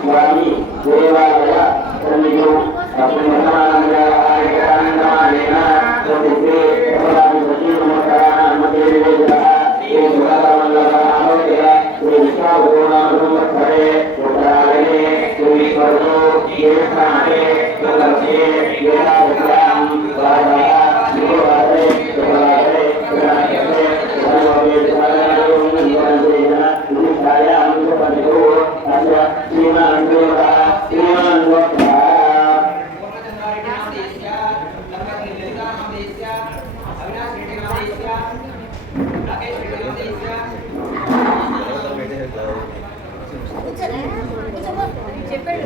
స్వామి దేవాలయ తల్లిలో అభిమాన చెప్పాడు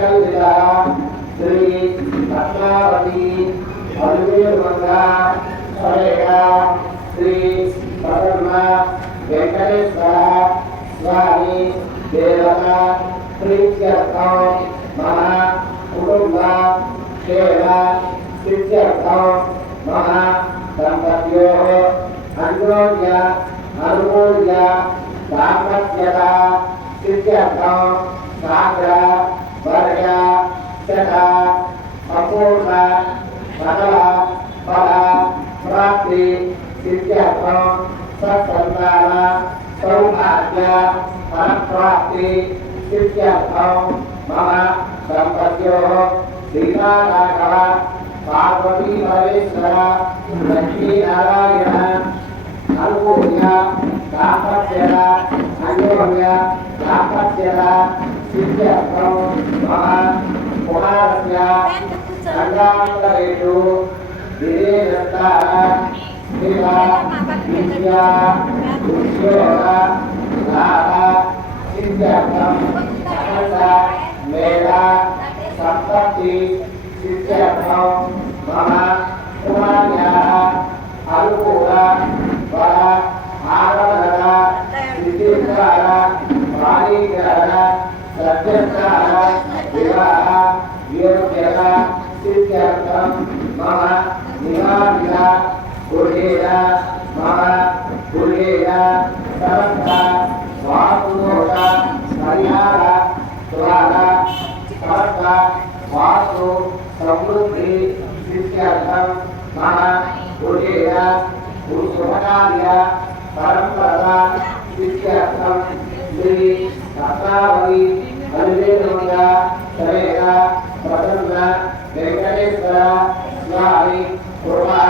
సంకల్పిత శ్రీ పద్మావతి అరుణమంగ స్వరేణ శ్రీ పరమ వెంకటేశ్వర స్వామి దేవత ప్రీత్యర్థం మమ కుటుంబ క్షేమ సిద్ధ్యర్థం మమ దంపత్యో అన్యోన్య అనుకూల్య దాంపత్యత సిద్ధ్యర్థం సాగ్ర శత అపూర్ణ సకల ఫల ప్రాప్తి సిద్ధ్యర్థం సత్సంతాన సౌభాగ్య ఫలప్రాప్తి సిద్ధ్యర్థం మమ దంపత్యో సీతారాఘవ పార్వతీ పరమేశ్వర లక్ష్మీనారాయణ అనుకూల్య దాంపత్యల అన్యోన్య దాంపత్యల సిద్ధ్యర్థం మమ puasnya tanggal teridu diri serta sila bija usyora lara sisyakam sakasa mela sapati sisyakam maha kumanya alukura para arada समर्था वासो समृद्धि सिद्ध्यर्थम मम गुरुदेय गुरुशुभकार्य परंपरा सिद्ध्यर्थम श्री रत्नावली हरिदेवनंदा शरेण प्रसन्न वेंकटेश्वर, स्वामी कुर्मः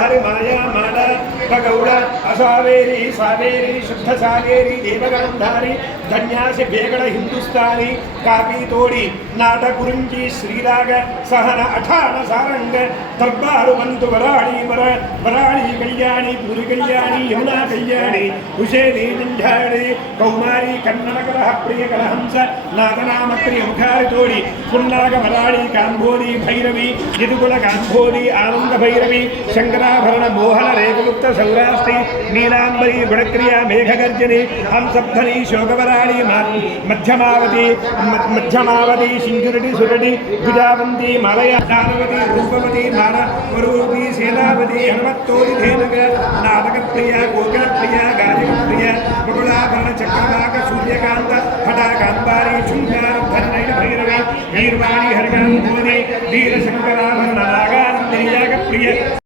हर माया माला गौड़ा असावेरी सावेरी शुद्ध सागेरी देवगांधारी धन्यासी बेगड़ हिंदुस्तानी कापी तोड़ी नाट कुरुंजी श्रीराग, सहन, अठान, सारंग, दर्बारु बंधु वराणी, वर, वराणी, कल्याणी, पुरी कल्याणी, यमुना कल्याणी कुशेली झंझाड़ी कौमारी कन्नड़कर प्रिय कलहंस नागनाम, प्रिय मुखारी तोड़ी कुन्नाग वराणी कांभोली भैरवी, यदुकुल कांभोली आनंद भैरवी, शंकरा नीलाभरण मोहन रेखमुक्त सौराष्ट्री नीलांबरी गुणक्रिया, मेघगर्जने, हंसध्वनि शोकवराणि मध्यमावती मध्यमावती सिंधुरटी सुरटी द्विजावंती मालया दानवती रूपवती मानवरूपी सेनावती, हनुमत्तोली धेनुक नाटकप्रिया गोकलप्रिया गायकप्रिया मुकुलाभरण चक्रवाक सूर्यकांत फटाकांबारी शुंगारभरण भैरवी, वीरवाणी हरिकांबोधि वीरशंकराभरण नागानंदयागप्रिय